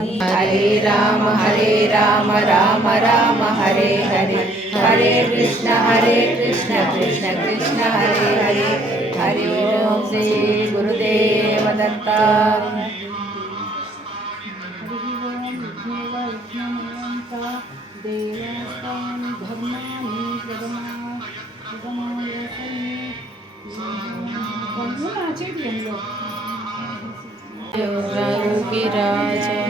हरे राम हरे राम राम राम हरे हरे। हरे कृष्ण हरे कृष्ण कृष्ण कृष्ण हरे हरे। हरे ओम श्री गुरुदेव दत्ता। धर्माणि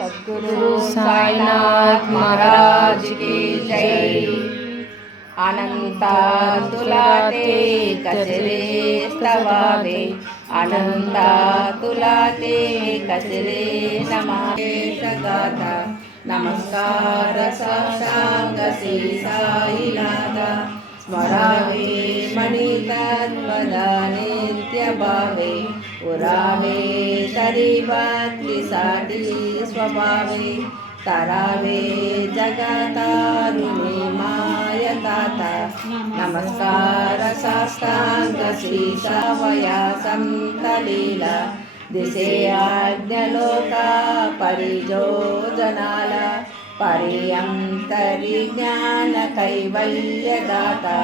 सद्गुरु साईनाथ महाराज की जय अनंता तुला ते कसले स्तवावे अनंता तुला ते कसले नमावे सगाता नमस्कार साष्टांग श्री साईनाथ स्मरावे मणितत्वदा नित्यभावे पुरावे तरी बातलीसाठी स्वभावे तरावे जगतारुणी मायताता नमस्कार साष्टांग श्री सावया संतलीला दिसे आज्ञलोका परिजोजनाला पर्यन्तरि ज्ञानकैवल्यदाता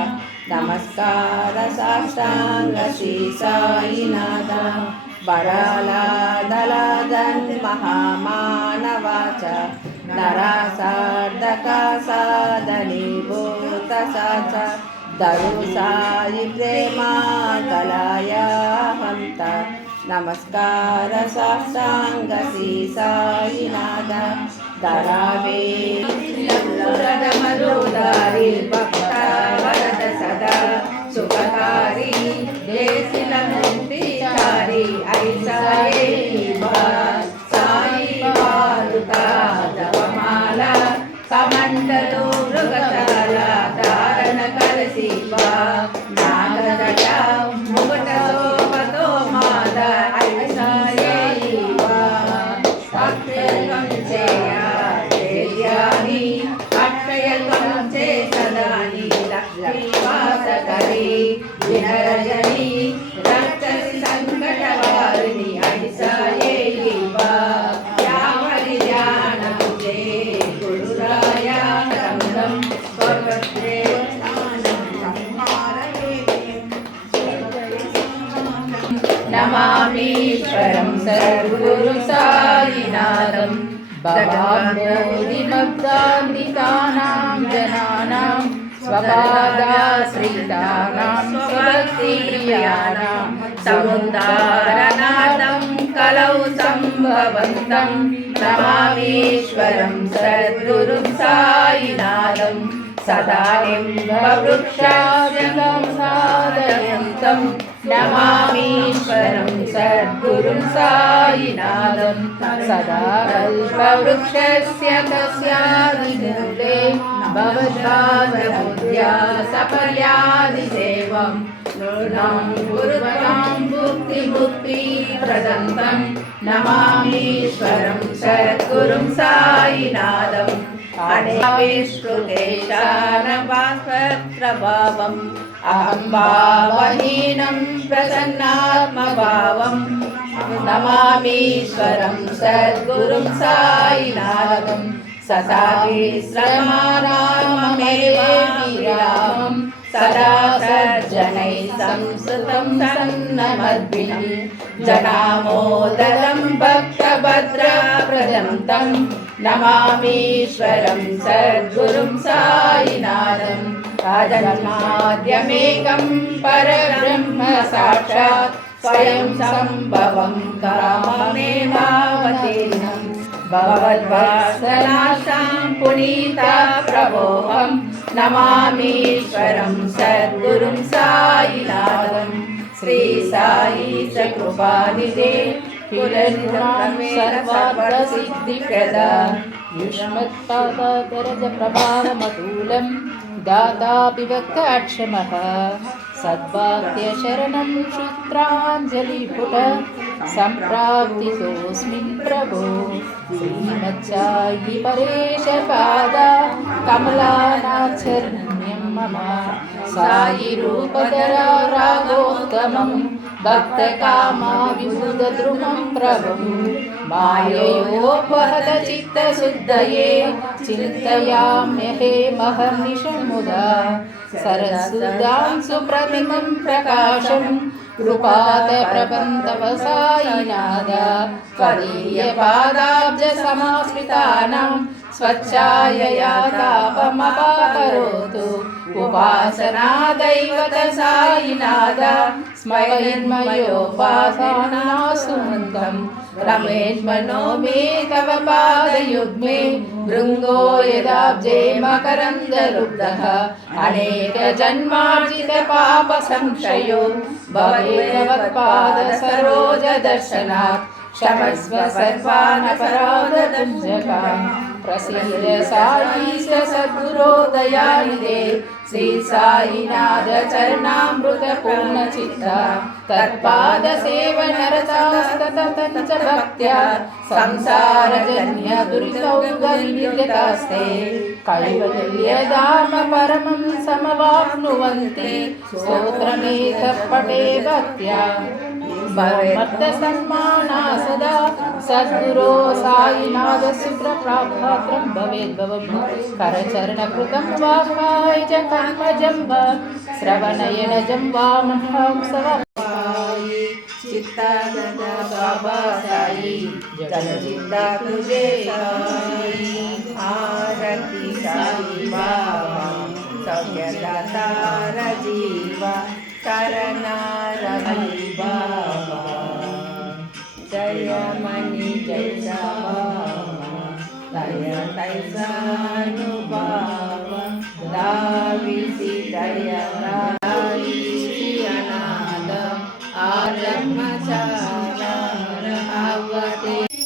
नमस्कार साष्टाङ्ग श्री साईनाथ बरालादलादन्महामानवाच नरासार्धका साधनीभूतसा च दरुसायि प्रेमा कलाया हन्त नमस्कार தராவே தரமருதாரில் பக்தி नमामीश्वरं सर्वगुरु साईनाथं भगवान्मोदिमग्धान्वितानां जनानां स्वपादाश्रितानां स्वभक्तिप्रियाणां समुद्धारनाथं कलौ सम्भवन्तं नमामीश्वरं सद्गुरुं साईनाथम् सदा निम्बवृक्षास्यं साधयन्तं नमामीश्वरं सद्गुरुं साईनाथं। सदा कल्पवृक्षस्य तस्यादिमूले भवद्भावबुद्ध्या सफल्यादिसेवं नृणां गुरुत्वां भुक्तिमुक्तिप्रदन्तं। नमामीश्वरं सद्गुरुं साईनाथम् अनेविष्णुकेशानभावम् अहं भावहीनं प्रसन्नात्मभावं नमामीश्वरं सद्गुरुं साईनाथं सदा विश्रमाराममेव विरामं सदा सज्जनैः संस्कृतं सन्नमद्भिनं जनामोदरं भक्तभद्रप्रदं तं नमामीश्वरं सद्गुरुं सायिनाथम् राजन्माद्यमेकं परब्रह्म साक्षात् स्वयं सम्भवं भगवद्वासनाशां पुनीता प्रभोहं नमामीश्वरं सद्गुरुं सायिनाथं श्री साई च कृपानिधे सर्वार्थसिद्धिप्रदा युष्मत्पादातरजप्रभावमतुलं दातापि भक्ताक्षमः सद्वाक्यशरणं सम्प्राप्तितोऽस्मिन् प्रभो। श्रीमत्सायि परेशपादा कमलानाचरण्यं मम। रागोत्तमं भक्तकामा विबुधद्रुमं प्रभुं। चित्तशुद्धये चिन्तयाम्यहे महर्निशमुदा। सरसुदां सुप्रतिमं प्रकाशं कृपात त्वदीयपादाब्जसमाश्रितानां स्वच्छायया तापमपाकरोतु। उपासना दैवत सायिनाद स्मयन्मयोपासनासुमन्दं रमेन्मनो मे तव पादयुग्मे। भृङ्गो यदाब्जे मकरन्दलुब्धः अनेकजन्मार्जितपापसंशयो भवेवत्पाद क्षमस्व सर्वानपराधपुञ्जकान् प्रसीद साई स सद्गुरो दयानिधे श्री साईनाथ चरणामृत पूर्णचित्ता तत्पाद सेवनरतास्ततञ्च भक्त्या संसारजन्य कैवल्यधाम परमं समवाप्नुवन्ति स्तोत्रमेतः पटे भक्त्या भक्तसन्माना सदा सद्गुरो साईनाथ सुप्रप्राप्तं भवेद्भवं करचरणकृतं वा काय च कर्मजं वा श्रवणयनजं वा महांसव चित्ता गदा बाबा साई जगचित्ता तुझे साई साई बाबा सौख्यदाता जीवा चरणारवी बाबा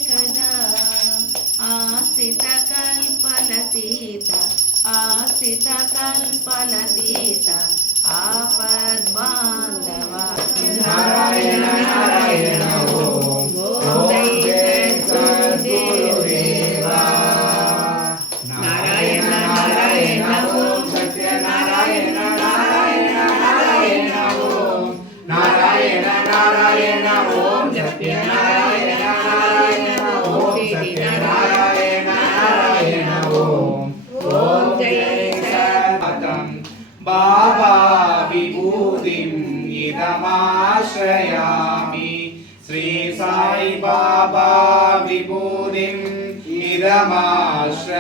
కదా ఆశిత కల్పలతీత ఆశిత కల్పలతీ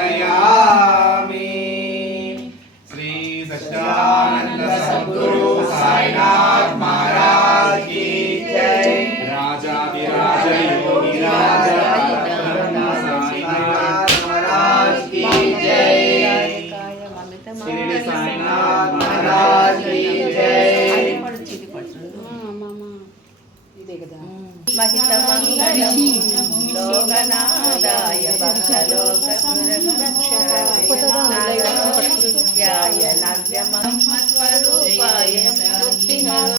इदमाश्रयामि श्री सच्चिदानंद सद्गुरु साईनाथ महाराज की जय। राजा विराज योगी राजा महाराज की जय। शिरडी साईनाथ महाराज की जय। లోకనాదాయ భక్తలోక సురక్షాయ నవ్యమ